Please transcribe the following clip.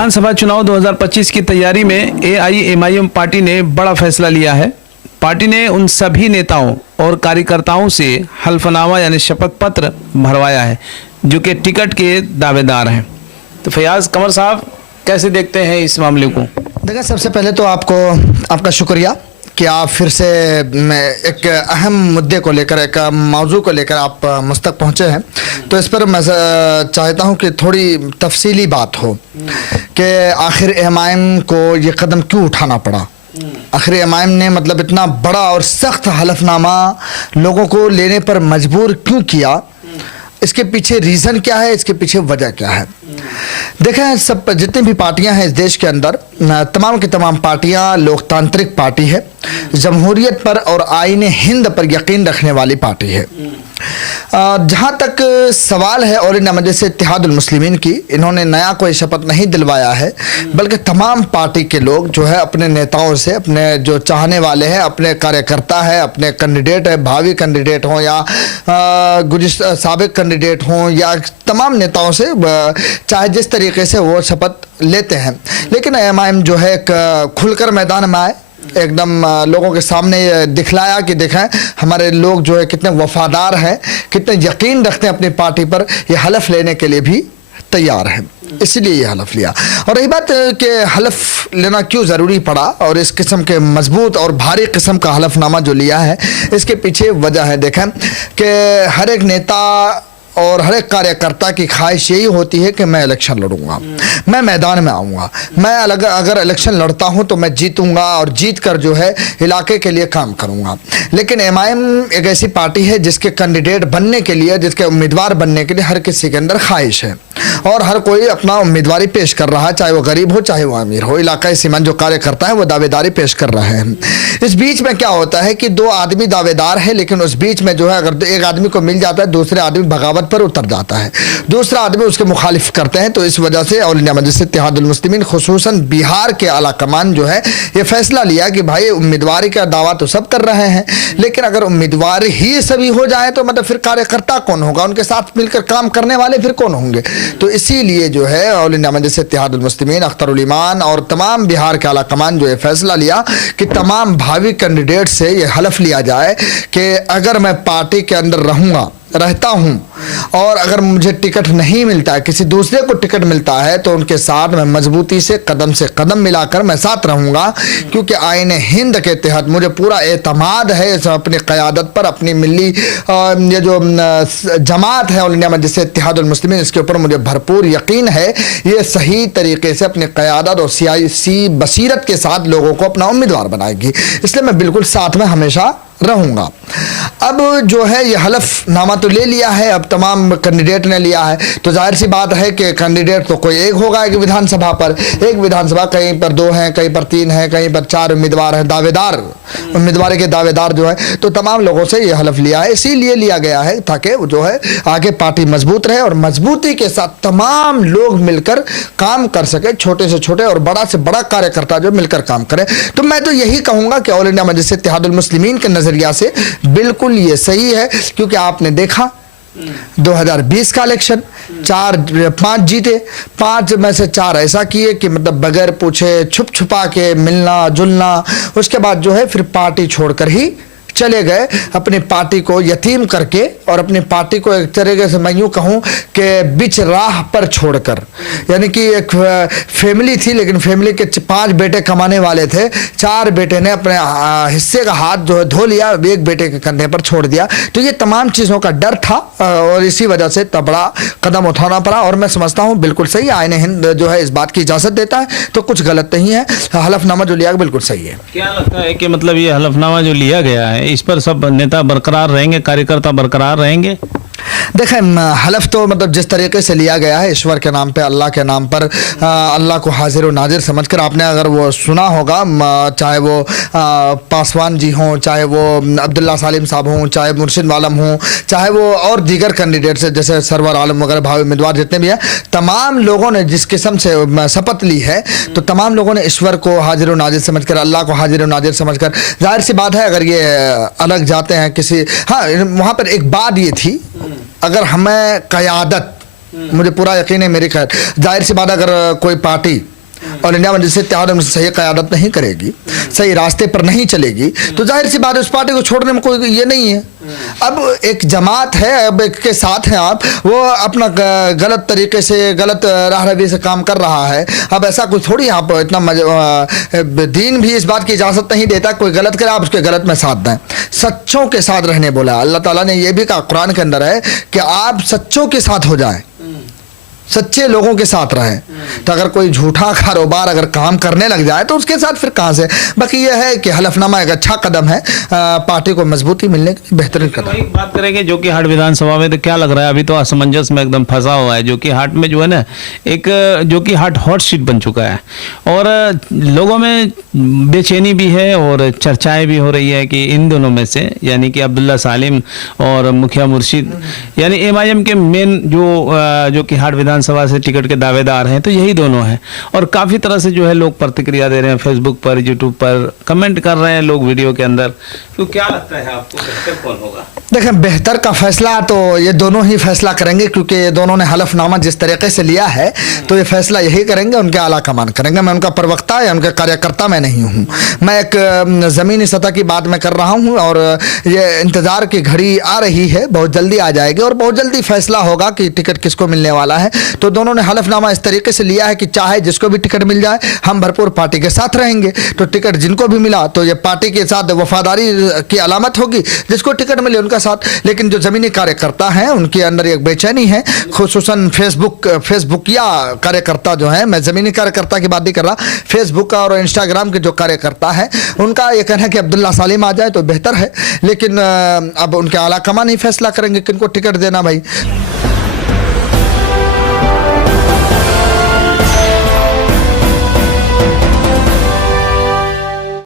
विधानसभा चुनाव 2025 की तैयारी में एआईएमआईएम पार्टी ने बड़ा फैसला लिया है। पार्टी ने उन सभी नेताओं और कार्यकर्ताओं से हल्फनामा यानी शपथ पत्र भरवाया है जो कि टिकट के दावेदार हैं। तो फयाज कमर साहब कैसे देखते हैं इस मामले को? देखिए, सबसे पहले तो आपका शुक्रिया कि आप फिर से एक अहम मुद्दे को लेकर, एक मौजू को लेकर आप मुझ तक पहुँचे हैं। तो इस पर मैं चाहता हूँ कि थोड़ी तफसीली बात हो कि आखिर एमआईएम को ये कदम क्यों उठाना पड़ा। आखिर एमआईएम ने मतलब इतना बड़ा और सख्त हलफनामा लोगों को लेने पर मजबूर क्यों किया, इसके पीछे रीज़न क्या है, इसके पीछे वजह क्या है। देखें, सब जितनी भी पार्टियां हैं इस देश के अंदर, तमाम की तमाम पार्टियां लोकतांत्रिक पार्टी है, जमहूरियत पर और आईने हिंद पर यकीन रखने वाली पार्टी है। जहाँ तक सवाल है और मजलिस इत्तेहादुल मुस्लिमीन की, इन्होंने नया कोई शपथ नहीं दिलवाया है, बल्कि तमाम पार्टी के लोग जो है अपने नेताओं से, अपने जो चाहने वाले हैं, अपने कार्यकर्ता है, अपने कैंडिडेट है, भावी कैंडिडेट हों या साबिक कैंडिडेट हों या तमाम नेताओं से चाहे जिस तरीके से वो शपथ लेते हैं। लेकिन एमआईएम जो है खुलकर मैदान में आए, एकदम लोगों के सामने दिखलाया कि देखें हमारे लोग जो है कितने वफादार हैं, कितने यकीन रखते हैं अपनी पार्टी पर, ये हलफ लेने के लिए भी तैयार हैं, इसलिए ये हलफ लिया। और रही बात कि हलफ लेना क्यों ज़रूरी पड़ा और इस किस्म के मजबूत और भारी किस्म का हलफनामा जो लिया है, इसके पीछे वजह है। देखें कि हर एक नेता और हर एक कार्यकर्ता की ख्वाहिश यही होती है कि मैं इलेक्शन लड़ूंगा, मैं मैदान में आऊँगा, मैं अगर इलेक्शन लड़ता हूँ तो मैं जीतूंगा और जीत कर जो है इलाके के लिए काम करूँगा। लेकिन एमआईएम एक ऐसी पार्टी है जिसके कैंडिडेट बनने के लिए, जिसके उम्मीदवार बनने के लिए हर किसी के अंदर ख्वाहिश है और हर कोई अपना उम्मीदवारी पेश कर रहा है, चाहे वो गरीब हो चाहे वो अमीर हो। इलाकाई सीमांत जो कार्यकर्ता है वो दावेदारी पेश कर रहे हैं। इस बीच में क्या होता है कि दो आदमी दावेदार है, लेकिन उस बीच में जो है अगर एक आदमी को मिल जाता है, दूसरे आदमी बगावत पर उतर जाता है, दूसरा आदमी उसके मुखालिफ करते हैं। तो इस वजह से और मजलिस इत्तेहादुल मुस्लिमीन खुसूसन बिहार के आला कमान जो है ये फैसला लिया कि भाई उम्मीदवारी का दावा तो सब कर रहे हैं, लेकिन अगर उम्मीदवार ही सभी हो जाए तो मतलब फिर कार्यकर्ता कौन होगा, उनके साथ मिलकर काम करने वाले फिर कौन होंगे। तो इसीलिए जो है और मजलिस इत्तेहादुल मुस्लिमीन, अख्तरुल ईमान और तमाम बिहार के आला कमान जो है फैसला लिया कि तमाम भावी कैंडिडेट से ये हलफ लिया जाए कि अगर मैं पार्टी के अंदर रहता हूं और अगर मुझे टिकट नहीं मिलता है, किसी दूसरे को टिकट मिलता है, तो उनके साथ मैं मजबूती से कदम मिलाकर मैं साथ रहूंगा, क्योंकि आईने हिंद के तहत मुझे पूरा एतमाद है अपनी क़यादत पर, अपनी मिली ये जो जमात है और मजलिस इत्तेहादुल मुस्लिमीन, इसके ऊपर मुझे भरपूर यकीन है ये सही तरीके से अपनी क़यादत और सियासी बसीरत के साथ लोगों को अपना उम्मीदवार बनाएगी, इसलिए मैं बिल्कुल साथ में हमेशा रहूंगा। अब जो है ये हलफनामा तो ले लिया है, अब तमाम कैंडिडेट ने लिया है, तो जाहिर सी बात है कि कैंडिडेट तो कोई एक होगा एक विधानसभा पर, एक विधानसभा कहीं पर 2 हैं, कहीं पर 3 हैं, कहीं पर 4 उम्मीदवार हैं, दावेदार उम्मीदवार के दावेदार जो है, तो तमाम लोगों से ये हलफ लिया है। इसीलिए लिया गया है ताकि जो है आगे पार्टी मजबूत रहे और मजबूती के साथ तमाम लोग मिलकर काम कर सके, छोटे से छोटे और बड़ा से बड़ा कार्यकर्ता जो मिलकर काम करे। तो मैं तो यही कहूँगा कि ऑल इंडिया मजलिस इत्तेहादुल मुस्लिमीन के नजरिया से बिल्कुल ये सही है, क्योंकि आपने देखा 2020 का इलेक्शन 5 जीते, 5 में से 4 ऐसा किए कि मतलब बगैर पूछे छुप छुपा के मिलना जुलना, उसके बाद जो है फिर पार्टी छोड़कर ही चले गए, अपनी पार्टी को यतीम करके और अपनी पार्टी को एक तरीके से मैं यूँ कहूँ कि बीच राह पर छोड़कर। यानी कि एक फैमिली थी, लेकिन फैमिली के 5 बेटे कमाने वाले थे, 4 बेटे ने अपने हिस्से का हाथ जो है धो लिया, एक बेटे के कंधे पर छोड़ दिया। तो ये तमाम चीज़ों का डर था और इसी वजह से तबड़ा कदम उठाना पड़ा। और मैं समझता हूँ बिल्कुल सही, आईने हिंद जो है इस बात की इजाज़त देता है, तो कुछ गलत नहीं है। हलफनामा जो लिया बिल्कुल सही है। क्या लगता है कि मतलब ये हलफनामा जो लिया गया है इस पर सब नेता बरकरार रहेंगे, कार्यकर्ता बरकरार रहेंगे? देखें, हलफ तो मतलब जिस तरीके से लिया गया है, ईश्वर के नाम पे, अल्लाह के नाम पर, अल्लाह को हाजिर और नाजिर समझकर, आपने अगर वो सुना होगा, चाहे वो पासवान जी हों, चाहे वो अब्दुल्ला सालिम साहब हों, चाहे मुर्शिद आलम हों, चाहे वो और दीगर कैंडिडेट्स जैसे सरवर आलम वगैरह भावी उम्मीदवार जितने भी हैं, तमाम लोगों ने जिस किस्म से शपथ ली है, तो तमाम लोगों ने ईश्वर को हाजिर और नाजिर समझकर, अल्लाह को हाजिर और नाजिर समझकर, जाहिर सी बात है अगर ये अलग जाते हैं किसी, हाँ वहाँ पर एक बात ये थी, अगर हमें क़यादत मुझे पूरा यकीन है मेरी खैर। जाहिर सी बात, अगर कोई पार्टी और इंडिया में जिससे इत्तेहाद में सही क़यादत नहीं करेगी, सही रास्ते पर नहीं चलेगी, तो जाहिर सी बात है उस पार्टी को छोड़ने में कोई ये नहीं है। अब एक जमात है, अब एक के साथ हैं आप, वो अपना गलत तरीके से, गलत राह रवी से काम कर रहा है। अब ऐसा कुछ थोड़ी आप इतना दीन भी इस बात की इजाज़त नहीं देता कोई गलत करे आप उसके गलत में साथ दें। सच्चों के साथ रहने बोला अल्लाह ताला ने, ये भी कहा कुरान के अंदर है कि आप सच्चों के साथ हो जाएं, सच्चे लोगों के साथ रहे। तो अगर कोई झूठा कारोबार अगर काम करने लग जाए तो उसके साथ फिर कहाँ से। बाकी यह है कि हलफनामा एक अच्छा कदम है, पार्टी को मजबूती मिलने की बेहतरीन कदम। वही बात करेंगे जो कि हाट विधानसभा में, तो क्या लग रहा है अभी तो असमंजस में एकदम फंसा हुआ है, जो कि हाट में जो है ना एक जो कि हाट हॉट सीट बन चुका है और लोगों में बेचैनी भी है और चर्चाएं भी हो रही है कि इन दोनों में से, यानी कि अब्दुल्ला सालिम और मुखिया मुर्शिद, यानी एमआईएम के मेन जो कि हाट विधानसभा से टिकट के दावेदार हैं, तो यही दोनों हैं। और काफ़ी तरह से जो है लोग प्रतिक्रिया दे रहे हैं, फेसबुक पर, यूट्यूब पर कमेंट कर रहे हैं लोग वीडियो के अंदर। तो क्या लगता है आपको बेहतर कौन होगा? देखें, बेहतर का फैसला तो ये दोनों ही फैसला करेंगे, क्योंकि ये दोनों ने हलफनामा जिस तरीके से लिया है तो ये फैसला यही करेंगे, उनके आला कमान करेंगे। मैं उनका प्रवक्ता या उनके कार्यकर्ता मैं नहीं हूँ, मैं एक ज़मीनी सतह की बात मैं कर रहा हूँ और ये इंतज़ार की घड़ी आ रही है, बहुत जल्दी आ जाएगी और बहुत जल्दी फैसला होगा कि टिकट किसको मिलने वाला है। तो दोनों ने हलफनामा इस तरीके से लिया है कि चाहे जिसको भी टिकट मिल जाए हम भरपूर पार्टी के साथ रहेंगे। तो टिकट जिनको भी मिला तो ये पार्टी के साथ वफादारी की अलामत होगी, जिसको टिकट मिले उनका साथ। लेकिन जो ज़मीनी कार्यकर्ता हैं उनके अंदर एक बेचैनी है, खुसूसन फेसबुकिया कार्यकर्ता जो हैं, मैं ज़मीनी कार्यकर्ता की बात नहीं कर रहा, फेसबुक और इंस्टाग्राम के जो कार्यकर्ता हैं उनका ये कहना है कि अब्दुल्ला सालिम आ जाए तो बेहतर है। लेकिन अब उनके आला कमान ही फैसला करेंगे किनको टिकट देना भाई।